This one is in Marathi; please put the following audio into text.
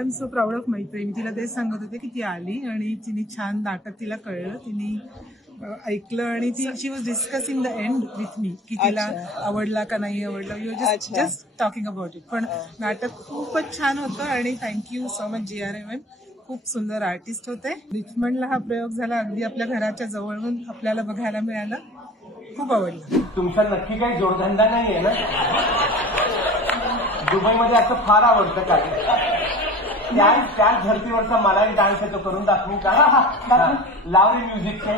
I am so proud of मैत्री. मी तिला तेच सांगत होते की ती आली आणि तिने छान नाटक तिला कळलं, तिने ऐकलं आणि ती she was discussing the end with me की तिला आवडला का नाही आवडला. You just talking about it. पण नाटक खूपच छान होतं आणि थँक्यू सो मच GRMN. खूप सुंदर आर्टिस्ट होते. रिचमंडला हा प्रयोग झाला, अगदी आपल्या घराच्या जवळून आपल्याला बघायला मिळाला. खूप आवडलं. तुमचा नक्की काही जोडधंदा नाहीये ना? दुबईमध्ये असं फार आवडतं का? त्याच धर्तीवरचा मला एक डान्स येतो, करून दाखवू का? लाव रे म्युझिकचे.